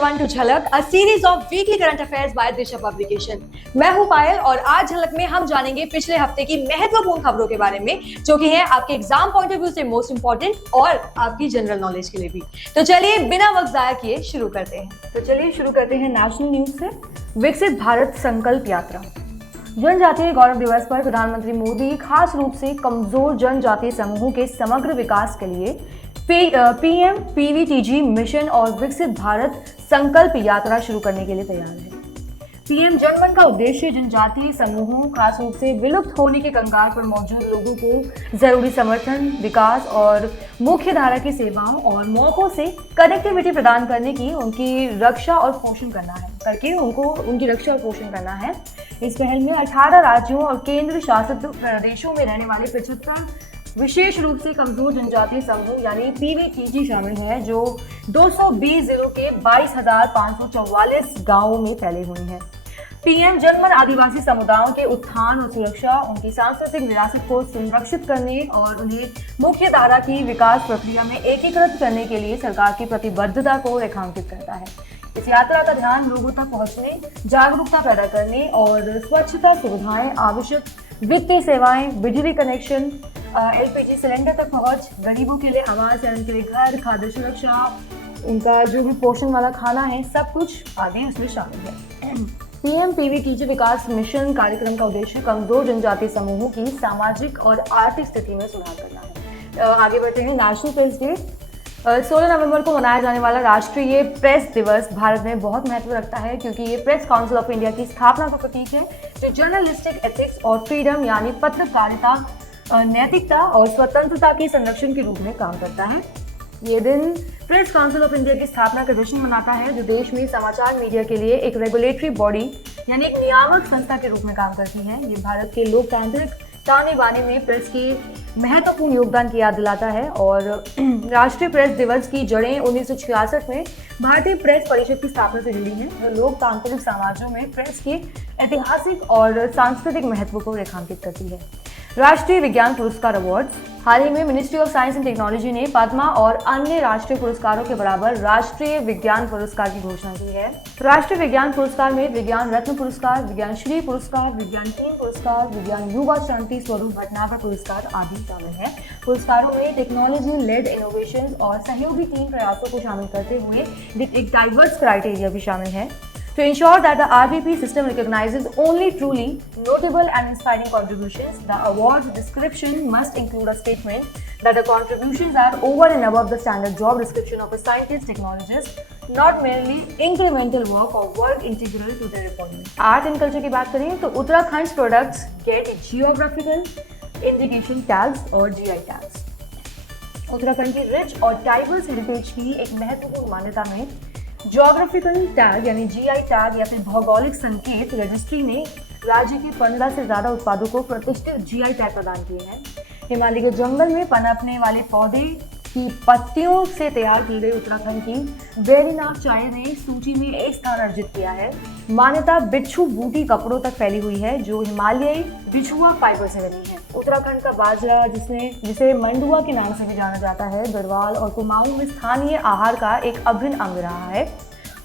everyone to झलक, a series of weekly current affairs by Disha publication. मैं हूं पायल और आज झलक में हम जानेंगे पिछले हफ्ते की महत्वपूर्ण खबरों के बारे में, जो कि हैं आपके एग्जाम पॉइंट ऑफ व्यू से मोस्ट इंपॉर्टेंट और आपकी जनरल नॉलेज के लिए भी। तो चलिए बिना वक्त जाया किए शुरू करते हैं नेशनल न्यूज से। विकसित भारत संकल्प यात्रा। जनजातीय गौरव दिवस पर प्रधानमंत्री मोदी खास रूप से कमजोर जनजातीय समूहों के समग्र विकास के लिए पीएम पीवीटीजी मिशन और विकसित भारत संकल्प यात्रा शुरू करने के लिए तैयार है। पीएम जनमन का उद्देश्य जनजातीय समूहों, खास रूप से विलुप्त होने के कगार पर मौजूद लोगों को जरूरी समर्थन, विकास और मुख्य धारा की सेवाओं और मौकों से कनेक्टिविटी प्रदान करने की उनकी रक्षा और पोषण करना है। इस पहल में 18 राज्यों और केंद्र शासित प्रदेशों में रहने वाले 75 विशेष रूप से कमजोर जनजातीय समूह यानी पीवीटीजी शामिल हैं, जो 220 जिलों के 22,544 गांवों में फैले हुए हैं। पीएम जनमन आदिवासी समुदायों के उत्थान और सुरक्षा, उनकी सांस्कृतिक विरासत को संरक्षित करने और उन्हें मुख्य धारा की विकास प्रक्रिया में एकीकृत करने के लिए सरकार की प्रतिबद्धता को रेखांकित करता है। इस यात्रा का ध्यान लोगों तक पहुंचने, जागरूकता पैदा करने और स्वच्छता सुविधाएं, आवश्यक वित्तीय सेवाएं, बिजली कनेक्शन, एलपीजी सिलेंडर तक पहुंच, गरीबों के लिए आवास, उनके लिए घर, खाद्य सुरक्षा, उनका जो भी पोषण वाला खाना है, सब कुछ आदि इसमें शामिल है। पीएम पीवीटीजी विकास मिशन कार्यक्रम का उद्देश्य कमजोर जनजातीय समूहों की सामाजिक और आर्थिक स्थिति में सुधार करना है। आगे बढ़ते हैं। National press day. 16 नवंबर को मनाया जाने वाला राष्ट्रीय प्रेस दिवस भारत में बहुत महत्व रखता है, क्योंकि ये प्रेस काउंसिल ऑफ इंडिया की स्थापना का प्रतीक है, जो जर्नलिस्टिक एथिक्स और फ्रीडम यानी पत्रकारिता, नैतिकता और स्वतंत्रता के संरक्षण के रूप में काम करता है। ये दिन प्रेस काउंसिल ऑफ इंडिया की स्थापना का जश्न मनाता है, जो देश में समाचार मीडिया के लिए एक रेगुलेटरी बॉडी यानी एक नियामक संस्था के रूप में काम करती है। ये भारत के लोकतांत्रिक ताने बाने में प्रेस के महत्वपूर्ण योगदान की याद दिलाता है और राष्ट्रीय प्रेस दिवस की जड़ें 1966 में भारतीय प्रेस परिषद की स्थापना से जुड़ी हैं, जो लोकतांत्रिक समाजों में प्रेस के ऐतिहासिक और सांस्कृतिक महत्व को रेखांकित करती है। राष्ट्रीय विज्ञान पुरस्कार अवार्ड्स। हाल ही में ministry of science and technology ने पद्मा और अन्य राष्ट्रीय पुरस्कारों के बराबर राष्ट्रीय विज्ञान पुरस्कार की घोषणा की है। राष्ट्रीय विज्ञान पुरस्कार में विज्ञान रत्न पुरस्कार, विज्ञान श्री पुरस्कार, विज्ञान टीम पुरस्कार, विज्ञान युवा शांति स्वरूप भटनागर पुरस्कार आदि शामिल है। पुरस्कारों में टेक्नोलॉजी लेड इनोवेशन और सहयोगी टीम प्रयासों को शामिल करते हुए एक डाइवर्स क्राइटेरिया भी शामिल है। To ensure that the RPP system recognizes only truly notable and inspiring contributions, the award's description must include a statement that the contributions are over and above the standard job description of a scientist technologist, not merely incremental work or work integral to their employment. Art and culture की बात करें तो Uttarakhand products get geographical indication tags और GI tags। Uttarakhand की rich और diverse heritage की एक महत्वपूर्ण मान्यता में ज्योग्राफिकल टैग यानी जीआई टैग या फिर भौगोलिक संकेत रजिस्ट्री ने राज्य के 15 से ज्यादा उत्पादों को प्रतिष्ठित जीआई टैग प्रदान किए हैं। हिमालय के जंगल में पनपने वाले पौधे की पत्तियों से तैयार की गई उत्तराखंड की वेरीनाग चाय ने सूची में एक स्थान अर्जित किया है। मान्यता बिच्छू बूटी कपड़ों तक फैली हुई है, जो हिमालयी बिछुआ फाइबर से बनी है। उत्तराखंड का बाजरा, जिसे मंडुआ के नाम से भी जाना जाता है, गढ़वाल और कुमाऊं में स्थानीय आहार का एक अभिन्न अंग रहा है।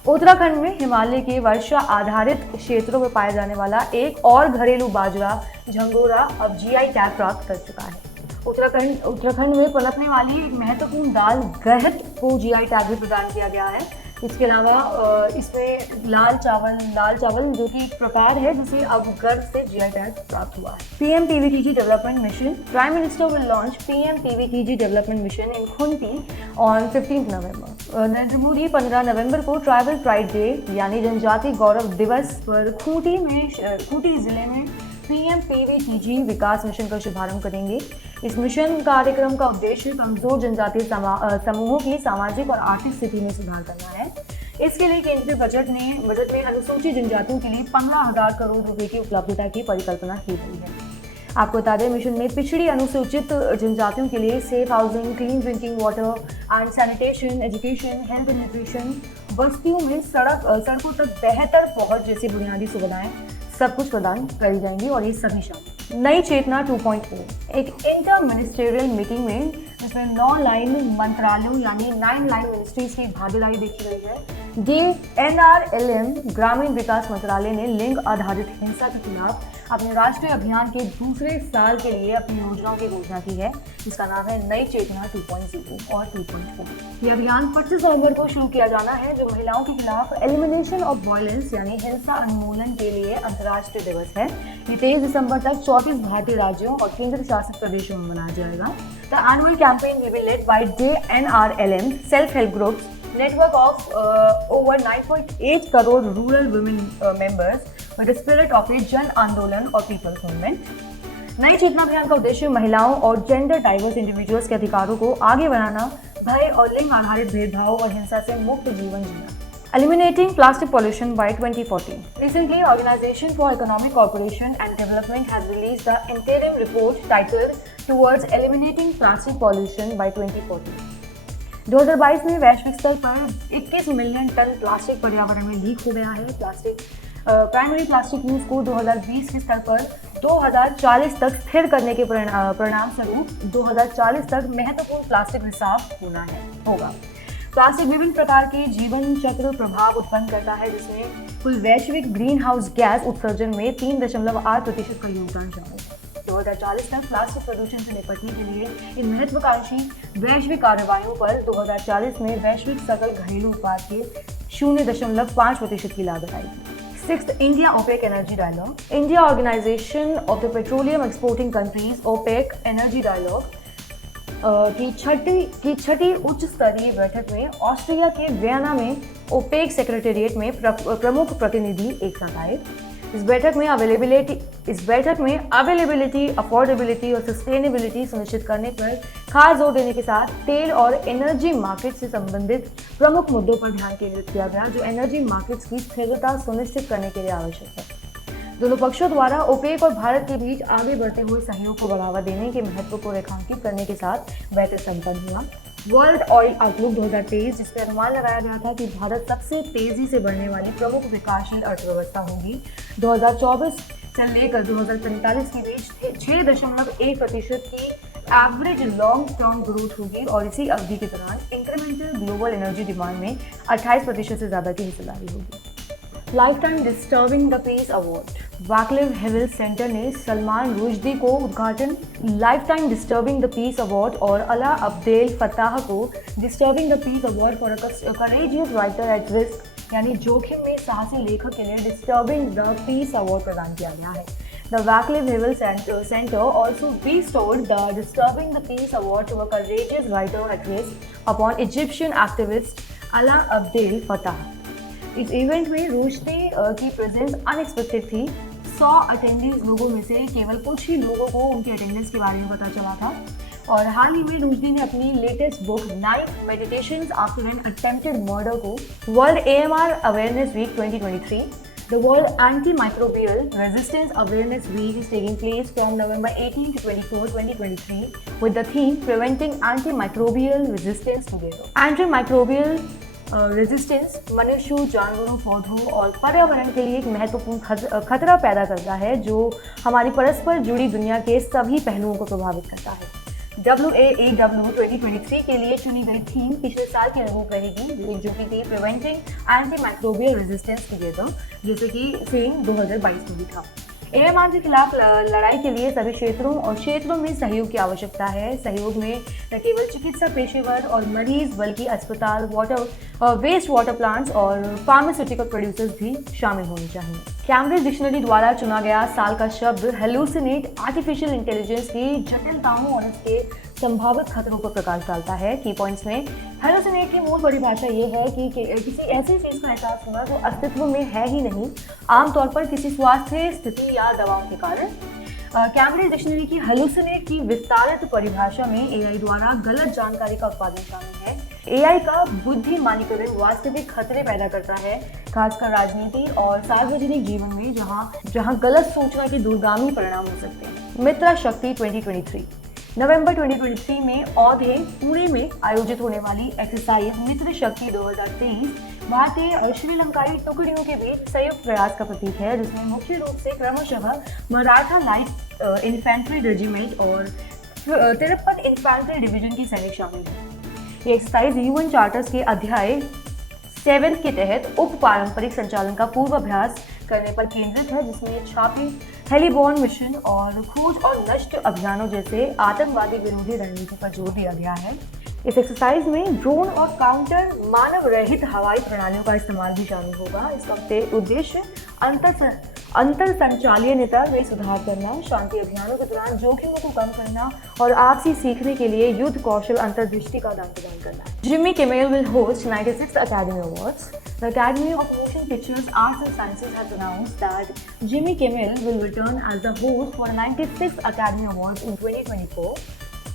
उत्तराखंड में हिमालय के वर्षा आधारित क्षेत्रों में पाया जाने वाला एक और घरेलू बाजरा झंगोरा अब जीआई टैग प्राप्त कर चुका है। उत्तराखंड में पनपने वाली एक महत्वपूर्ण दाल गहत को जीआई टैग भी प्रदान किया गया है। इसके अलावा इसमें लाल चावल जो कि एक प्रकार है जिसे अब गर्व से जीआई टैग प्राप्त हुआ है। PM PVTG development mission. Prime minister will launch PM PVTG development mission in Khunti on 15 नवंबर। नरेंद्र मोदी 15 नवंबर को ट्राइबल प्राइड डे यानी जनजातीय गौरव दिवस पर खूंटी जिले में पीएम पीवीटीजी विकास मिशन का शुभारंभ करेंगे। इस मिशन कार्यक्रम का उद्देश्य कमजोर जनजातीय समूहों की सामाजिक और आर्थिक स्थिति में सुधार करना है। इसके लिए केंद्रीय बजट में अनुसूचित जनजातियों के लिए 15,000 करोड़ रुपए की उपलब्धता की परिकल्पना की गई है। आपको बता दें, मिशन में पिछड़ी अनुसूचित जनजातियों के लिए safe housing, clean drinking water and sanitation, education, health and nutrition, बस्तियों में सड़कों तक बेहतर पहुंच जैसी बुनियादी सुविधाएं सब कुछ प्रदान करी जाएंगी और ये सभी शामिल। नई चेतना 2.0। एक इंटर मिनिस्टेरियल मीटिंग में जिसमें 9 लाइन मंत्रालयों यानी 9 लाइन मिनिस्ट्रीज की भागीदारी देखी गई है। NRLM ग्रामीण विकास मंत्रालय ने लिंग आधारित हिंसा के खिलाफ अपने राष्ट्रीय अभियान के दूसरे साल के लिए अपनी योजनाओं की घोषणा की है, जिसका नाम है नई चेतना 2.0 और 2.4। ये अभियान 25 नवंबर को शुरू किया जाना है, जो महिलाओं के खिलाफ एलिमिनेशन ऑफ वायलेंस यानी हिंसा उन्मूलन के लिए अंतर्राष्ट्रीय दिवस है। ये 23 दिसंबर तक 34 भारतीय राज्यों और केंद्र शासित प्रदेशों में मनाया जाएगा। The annual campaign will be led by NRLM self help groups network of over 9.8 crore rural women members with the spirit of a जन आंदोलन और पीपल्स मूवमेंट। नई चेतना अभियान का उद्देश्य महिलाओं और जेंडर डाइवर्स इंडिविजुअल्स के अधिकारों को आगे बढ़ाना, भय और लिंग आधारित भेदभाव और हिंसा से मुक्त जीवन जीना। Eliminating plastic pollution by 2040. Recently, Organization for Economic Cooperation and Development has released the interim report titled Towards Eliminating Plastic Pollution by 2040. 2022 में वैश्विक स्तर पर 21 मिलियन टन प्लास्टिक पर्यावरण में लीक हो गया है। प्राइमरी प्लास्टिक यूज को 2020 के स्तर पर 2040 तक स्थिर करने के परिणाम स्वरूप 2040 तक महत्वपूर्ण प्लास्टिक रिसाव होगा। प्लास्टिक विभिन्न प्रकार के जीवन चक्र प्रभाव उत्पन्न करता है, जिसमें कुल वैश्विक ग्रीन हाउस गैस उत्सर्जन में 3.8% का योगदान शामिल है। 2040 तक प्लास्टिक प्रदूषण से निपटने के लिए इन महत्वाकांक्षी वैश्विक कार्रवाइयों पर 2040 में वैश्विक सकल घरेलू उत्पाद के 0.5% की लागत आएगी। 6th India OPEC energy dialogue. India organisation of the petroleum exporting countries OPEC energy dialogue की छठी उच्च स्तरीय बैठक में ऑस्ट्रिया के वियना में ओपेक सेक्रेटेरिएट में प्रमुख प्रतिनिधि एक साथ आए। इस बैठक में अवेलेबिलिटी, अफोर्डेबिलिटी और सस्टेनेबिलिटी सुनिश्चित करने पर खास जोर देने के साथ तेल और एनर्जी मार्केट से संबंधित प्रमुख मुद्दों पर ध्यान केंद्रित किया गया, जो एनर्जी मार्केट्स की स्थिरता सुनिश्चित करने के लिए आवश्यक है। दोनों पक्षों द्वारा ओपेक और भारत के बीच आगे बढ़ते हुए सहयोग को बढ़ावा देने के महत्व को रेखांकित करने के साथ बैठक संपन्न हुआ। वर्ल्ड ऑयल आउटलुक 2023, जिसमें अनुमान लगाया गया था कि भारत सबसे तेजी से बढ़ने वाली प्रमुख विकासशील अर्थव्यवस्था होगी। 2024 से लेकर 2045 के बीच 6.1% की एवरेज लॉन्ग टर्म ग्रोथ होगी और इसी अवधि के दौरान इंक्रीमेंटल ग्लोबल एनर्जी डिमांड में 28% से ज़्यादा की हिस्सेदारी होगी। Life time disturbing the peace award. Vaclav Havel center ने सलमान रुश्दी को उद्घाटन life time disturbing the peace award और अला अब्देल फताह को disturbing the peace award for courageous writer at risk यानी जोखिम में साहसी लेखक के लिए डिस्टर्बिंग द पीस अवार्ड प्रदान किया गया है। The Wackeliv Hewill Center also bestowed the Disturbing the Peace Award to a courageous writer at risk upon Egyptian activist Alaa Abdel Fattah. इस इवेंट में रुश्दी की प्रेजेंस अनएक्सपेक्टेड थी। 100 अटेंडेंस लोगों में से केवल कुछ ही लोगों को उनके अटेंडेंस के बारे में पता चला था। और हाल ही में रुश्दी ने अपनी latest book 9 Meditations After an Attempted Murder को world AMR awareness week 2023, The World Antimicrobial Resistance Awareness Week is taking place from November 18 to 24, 2023 with the theme Preventing Antimicrobial Resistance Together. Antimicrobial resistance मनुष्यों, जानवरों, पौधों और पर्यावरण के लिए एक महत्वपूर्ण खतरा पैदा करता है, जो हमारी परस्पर जुड़ी दुनिया के सभी पहलुओं को प्रभावित करता है। WAAW 2023 के लिए चुनी गई थीम पिछले साल के अनुरूप रहेगी, जो कि थी प्रिवेंटिंग एंटीमाइक्रोबियल रेजिस्टेंस टुगेदर, जैसे कि थीम 2022 में भी था। AMR के खिलाफ लड़ाई के लिए सभी क्षेत्रों में सहयोग की आवश्यकता है। सहयोग में न केवल चिकित्सा पेशेवर और मरीज, बल्कि अस्पताल, वेस्ट वाटर प्लांट्स और फार्मास्यूटिकल प्रोड्यूसर्स भी शामिल होने चाहिए। कैम्ब्रिज डिक्शनरी द्वारा चुना गया साल का शब्द हेलुसिनेट आर्टिफिशियल इंटेलिजेंस की जटिलताओं और इसके संभावित खतरों पर प्रकाश डालता है। की पॉइंट्स में हेलुसिनेट की मूल परिभाषा ये है कि किसी ऐसी चीज़ का एहसास होना जो अस्तित्व में है ही नहीं, आमतौर पर किसी स्वास्थ्य स्थिति या दवाओं के कारण। कैम्ब्रिज डिक्शनरी की हेलुसिनेट की विस्तारित परिभाषा में AI द्वारा गलत जानकारी का उत्पादन शामिल है। AI का बुद्धिमानीकरण वास्तविक खतरे पैदा करता है, खासकर राजनीति और सार्वजनिक जीवन में, जहां गलत सूचना के दूरगामी परिणाम हो सकते हैं। मित्र शक्ति 2023 नवंबर 2023 में औधे पुणे में आयोजित होने वाली एक्सरसाइज मित्र शक्ति 2023 भारतीय और श्रीलंकाई टुकड़ियों के बीच संयुक्त प्रयास का प्रतीक है, जिसमें मुख्य रूप से क्रमशः मराठा लाइट इन्फेंट्री रेजिमेंट और 53 इन्फैंट्री डिवीजन की सैनिक शामिल है। ये एक्सरसाइज यूएन चार्टर्स के अध्याय 7 के तहत उप पारंपरिक संचालन का पूर्वाभ्यास करने पर केंद्रित है, जिसमें छापे, हेलीबॉर्न मिशन और खोज और नष्ट अभियानों जैसे आतंकवादी विरोधी रणनीति पर जोर दिया गया है। इस एक्सरसाइज में ड्रोन और काउंटर मानव रहित हवाई प्रणालियों का इस्तेमाल भी शामिल होगा। इसका उद्देश्य अंतर संचालनीयता में सुधार करना, शांति अभियानों के दौरान जोखिमों को कम करना और आपसी सीखने के लिए युद्ध कौशल अंतर्दृष्टि का आदान प्रदान करना। Jimmy Kimmel will host 96th Academy Awards. The Academy of Motion Pictures, Arts and Sciences has announced that Jimmy Kimmel will return as the host for 96th Academy Awards in 2024.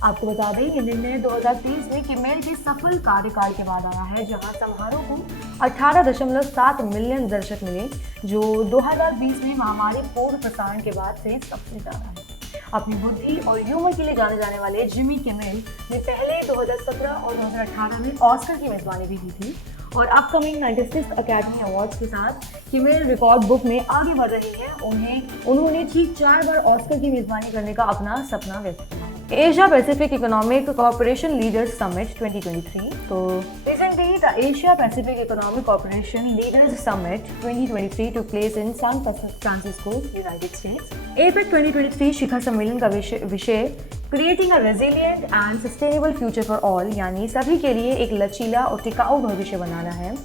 आपको बता दें कि निर्णय 2023 में किमेल के सफल कार्यकाल के बाद आया है, जहां समारोह को 18.7 मिलियन दर्शक मिले, जो 2020 में महामारी पूर्व प्रसारण के बाद से सबसे ज्यादा है। अपनी बुद्धि और ह्यूमर के लिए जाने जाने वाले जिमी किमेल ने पहले 2017 और 2018 में ऑस्कर की मेजबानी भी की थी और अपकमिंग 96th अकेडमी अवार्ड्स के साथ किमेल रिकॉर्ड बुक में आगे बढ़ रही है। उन्होंने ठीक 4 बार ऑस्कर की मेजबानी करने का अपना सपना व्यक्त किया। Asia Pacific economic corporation leaders summit 2023। तो recently the Asia Pacific economic corporation leaders summit 2023 took place in San Francisco, United States. APEC 2023 शिखर सम्मेलन का विषय creating a resilient and sustainable future for all, यानी सभी के लिए एक लचीला और टिकाऊ भविष्य बनाना है।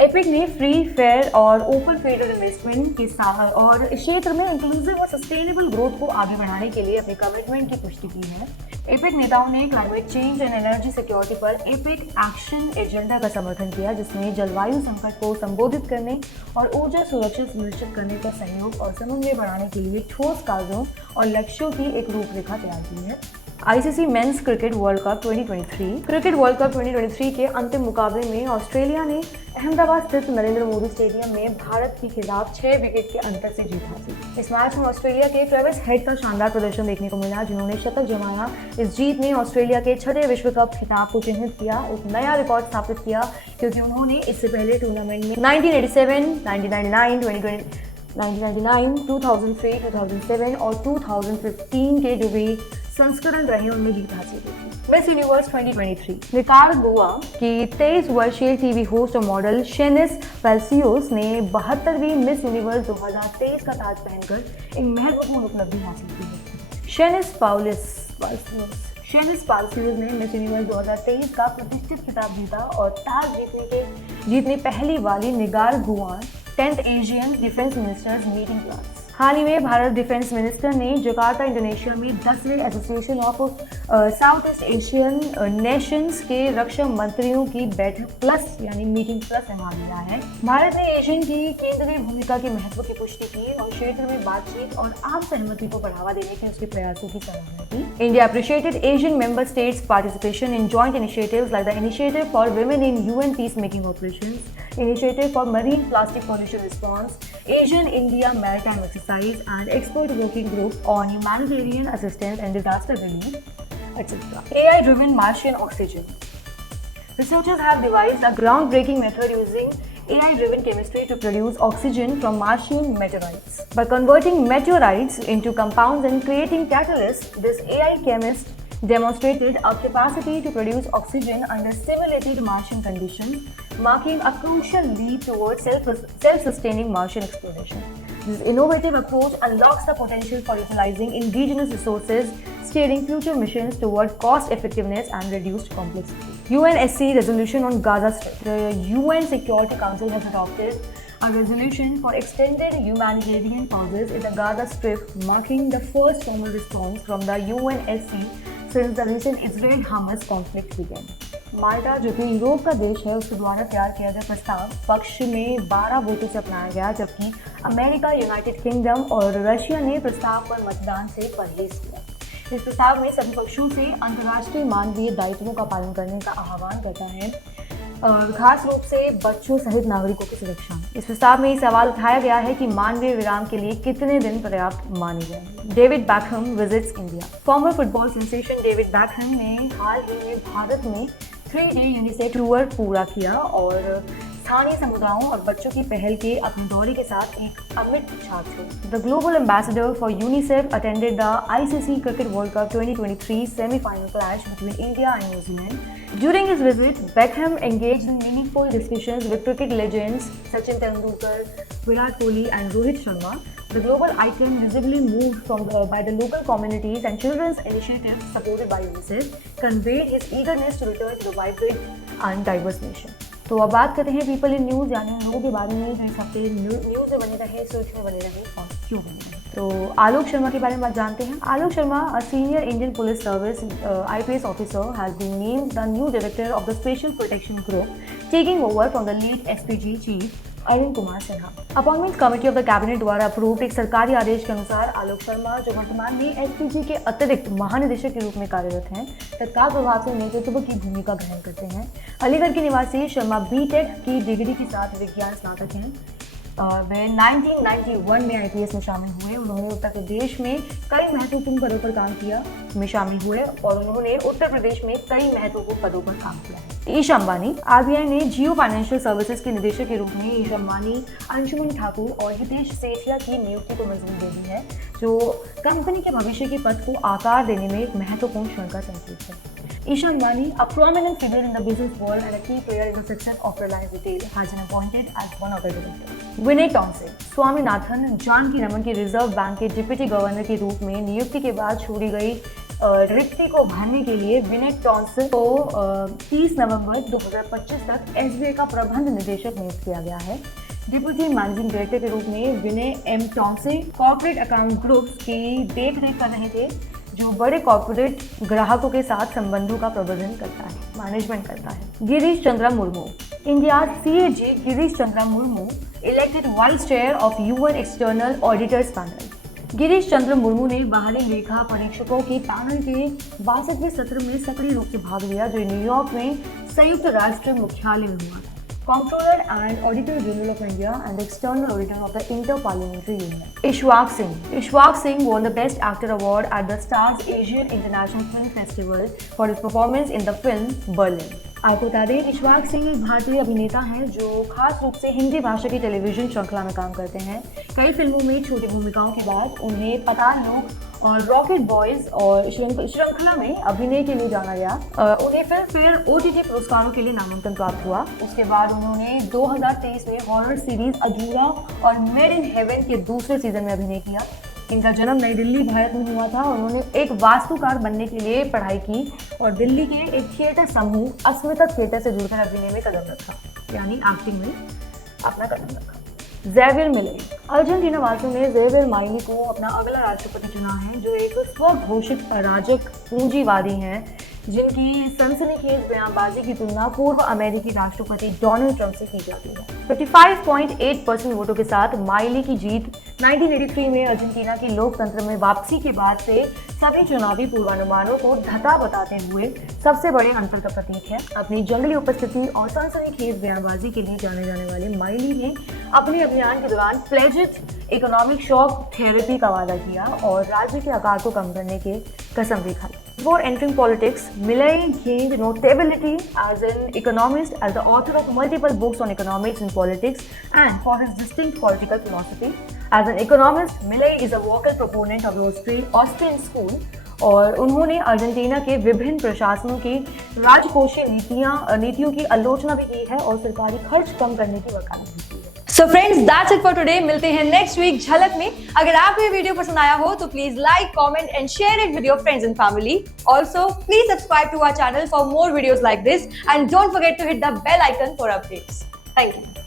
एपिक ने फ्री, फेयर और ओपन फेडरल इन्वेस्टमेंट के साथ और इस क्षेत्र में इंक्लूसिव और सस्टेनेबल ग्रोथ को आगे बढ़ाने के लिए अपने कमिटमेंट की पुष्टि की है। एपिक नेताओं ने climate change and energy security पर एपिक एक्शन एजेंडा का समर्थन किया, जिसमें जलवायु संकट को संबोधित करने और ऊर्जा सुरक्षा सुनिश्चित करने का सहयोग और समन्वय बढ़ाने के लिए ठोस कार्यों और लक्ष्यों की एक रूपरेखा तैयार की है। ICC men's cricket world cup 2023। Cricket world cup 2023 के अंतिम मुकाबले में ऑस्ट्रेलिया ने अहमदाबाद स्थित नरेंद्र मोदी स्टेडियम में भारत के खिलाफ 6 विकेट के अंतर से जीत हासिल। इस मैच में ऑस्ट्रेलिया के ट्रेविस हेड का शानदार प्रदर्शन देखने को मिला, जिन्होंने शतक जमाया। इस जीत ने ऑस्ट्रेलिया के 6ठे विश्व कप खिताब को चिन्हित किया, एक नया रिकॉर्ड स्थापित किया, क्योंकि उन्होंने इससे पहले टूर्नामेंट में 1987, 1999, 2003, 2007 और 2015 के जो भी संस्करण रहे उनमें जीत हासिल की। Miss universe 2023। निकारागुआ की 23 वर्षीय टीवी होस्ट और मॉडल शेनिस पैल्सियोस ने 72वीं मिस यूनिवर्स 2023 का ताज पहनकर एक महत्वपूर्ण उपलब्धि हासिल की है। शेनिस पैल्सियोस ने मिस यूनिवर्स 2023 का प्रतिष्ठित खिताब जीता और ताज जीतने पहली वाली Nicaragua 10th Asian defence ministers meeting class. हाल ही में भारत डिफेंस मिनिस्टर ने जकार्ता, इंडोनेशिया में 10वें association of South East Asian nations के रक्षा मंत्रियों की बैठक प्लस यानी मीटिंग प्लस में भाग लिया है। भारत ने एशियन की केंद्रीय भूमिका के महत्व की पुष्टि की और क्षेत्र में बातचीत और आम सहमति को बढ़ावा देने के उसके प्रयासों की सराहना की। India appreciated Asian member states participation in joint initiatives like the initiative for women in UN peace making operations, Initiative for Marine Plastic Pollution Response, Asian India Maritime Exercise and Expert Working Group on Humanitarian Assistance and Disaster Relief, etc. AI-driven Martian oxygen. Researchers have devised a groundbreaking method using AI-driven chemistry to produce oxygen from Martian meteorites. By converting meteorites into compounds and creating catalysts, this AI chemist demonstrated a capacity to produce oxygen under simulated Martian conditions, marking a crucial leap towards self-sustaining Martian exploration. This innovative approach unlocks the potential for utilizing indigenous resources, steering future missions toward cost effectiveness and reduced complexity. UNSC resolution on Gaza Strip. The UN Security Council has adopted a resolution for extended humanitarian pauses in the Gaza Strip, marking the first formal response from the UNSC since the recent Israel-Hamas conflict began. माल्टा, जो कि Europe का देश है, उसके द्वारा तैयार किया गया प्रस्ताव पक्ष में 12 वोटों से अपनाया गया, जबकि अमेरिका, यूनाइटेड किंगडम और रशिया ने प्रस्ताव पर मतदान से परहेज किया। इस प्रस्ताव में सभी पक्षों से अंतर्राष्ट्रीय मानवीय दायित्वों का पालन करने का आह्वान करता है, खास रूप से बच्चों सहित नागरिकों की सुरक्षा। इस प्रस्ताव में ये सवाल उठाया गया है कि मानवीय विराम के लिए कितने दिन पर्याप्त माने गए। David Beckham visits India. Farmer football sensation David Beckham ने हाल ही में भारत में 3 डे यूनिसेफ टूर पूरा किया और स्थानीय समुदायों और बच्चों की पहल के अपने दौरे के साथ एक अमिट छाप छोड़ी। The global ambassador for UNICEF attended the ICC cricket world cup 2023 semi-final clash between India and New Zealand. During his visit, Beckham engaged in meaningful discussions with cricket legends Sachin Tendulkar, Virat Kohli, and Rohit Sharma. The global icon visibly moved by the local communities and children's initiatives supported by UNICEF, conveyed his eagerness to return to the vibrant and diverse nation. तो अब बात करते हैं people in news, यानी उन लोगों के बारे में जो इस हफ्ते न्यूज़ में बने रहे, सुर्खी में बने रहे और क्यों बने रहे। तो आलोक शर्मा के बारे में बात जानते हैं। Alok Sharma, a senior Indian police service IPS officer, has been named the new director of the special protection group, taking over from the late SPG chief Arun Kumar Sinha. Appointment committee of the cabinet द्वारा अप्रूव्ड एक सरकारी आदेश के अनुसार आलोक शर्मा, जो वर्तमान में SPG के अतिरिक्त महानिदेशक के रूप में कार्यरत हैं, तत्काल प्रभाव से नेतृत्व की भूमिका ग्रहण करते हैं। अलीगढ़ के निवासी शर्मा BTech की डिग्री के साथ विज्ञान स्नातक हैं। वे 1991 में IPS में शामिल हुए। उन्होंने उत्तर प्रदेश में कई महत्वपूर्ण पदों पर काम किया में शामिल हुए और उन्होंने उत्तर प्रदेश में कई महत्वपूर्ण पदों पर काम किया है। ईश अंबानी, RBI ने जियो फाइनेंशियल सर्विसेज के निदेशक के रूप में ईश अंबानी, अंशुमन ठाकुर और हितेश सेठिया की नियुक्ति को मंजूरी दे दी है, जो कंपनी के भविष्य के पथ को आकार देने में एक महत्वपूर्ण क्षण का संकेत है। Isha Ambani, a prominent figure in the business world and a key player in the success of Reliance Retail, has been appointed as one of the directors. Vinay Tonse, Swaminathan Janaki Raman के रिजर्व बैंक के deputy governor के रूप में नियुक्ति के बाद छोड़ी गई रिक्ति को भरने के लिए विनय टॉन्से को 30 नवंबर 2025 तक SBI का प्रबंध निदेशक नियुक्त किया गया है। डिप्टी मैनेजिंग डायरेक्टर के रूप में विनय M टॉन्से कॉर्पोरेट अकाउंट ग्रुप्स की देखरेख कर रहे थे, जो बड़े कॉर्पोरेट ग्राहकों के साथ संबंधों का प्रबंधन करता है, मैनेजमेंट करता है। Girish Chandra Murmu, India CAG Girish Chandra Murmu elected vice chair of UN external auditors panel. Girish Chandra Murmu ने बाहरी लेखा परीक्षकों के पैनल के 62वें सत्र में सक्रिय रूप से भाग लिया, जो न्यूयॉर्क में संयुक्त राष्ट्र मुख्यालय में हुआ था। Comptroller and Auditor General of India and the External Auditor of the Inter-Parliamentary Union. Ishwaq Singh. Ishwaq Singh won the Best Actor Award at the Stars Asian International Film Festival for his performance in the film Berlin. आपको बता दें, इशवाक सिंह एक भारतीय अभिनेता हैं जो खास रूप से हिंदी भाषा की टेलीविजन श्रृंखला में काम करते हैं। कई फिल्मों में छोटी भूमिकाओं के बाद उन्हें पठान लोग और रॉकेट बॉयज और श्रृंखला में अभिनय के लिए जाना गया। उन्हें फिर OTT पुरस्कारों के लिए नामांकन प्राप्त हुआ। उसके बाद उन्होंने 2023 में हॉरर सीरीज अधूरा और मेड इन हेवन के दूसरे सीजन में अभिनय किया। इनका जन्म नई दिल्ली, भारत में हुआ था। उन्होंने एक वास्तुकार बनने के लिए पढ़ाई की और दिल्ली के एक थिएटर समूह अस्मिता थिएटर से जुड़कर अभिनय में कदम रखा, यानी एक्टिंग में अपना कदम रखा। ज़ेवियर मिले, अर्जेंटीना वासियों ने ज़ेवियर माइली को अपना अगला राष्ट्रपति चुना है, जो एक स्वघोषित अराजक पूंजीवादी हैं, जिनकी सनसनीखेज बयानबाजी की तुलना पूर्व अमेरिकी राष्ट्रपति डोनाल्ड ट्रंप से की जाती है। 55.8% वोटों के साथ माइली की जीत 1983 में अर्जेंटीना की लोकतंत्र में वापसी के बाद से सभी चुनावी पूर्वानुमानों को धता बताते हुए सबसे बड़े अंतर का प्रतीक है। अपनी जंगली उपस्थिति और सनसनीखेज बयानबाजी के लिए जाने जाने वाले माइली ने अपने अभियान के दौरान प्लेजिट इकोनॉमिक शॉक थेरेपी का वादा किया और राज्य के आकार को कम करने के कसम भी खाई। Before entering politics, Milley gained notability as an economist, as the author of multiple books on economics and politics, and for his distinct political philosophy. As an economist, Milley is a vocal proponent of the Austrian school, और उन्होंने Argentina के विभिन्न प्रशासनों की राजकोषीय नीतियों की आलोचना भी की है और सरकारी खर्च कम करने की वकालत भी की है। So friends, that's it for today. मिलते हैं next week झलक में। अगर आपको ये वीडियो पसंद आया हो तो please like, comment and share it with your friends and family. Also, please subscribe to our channel for more videos like this and don't forget to hit the bell icon for updates. Thank you.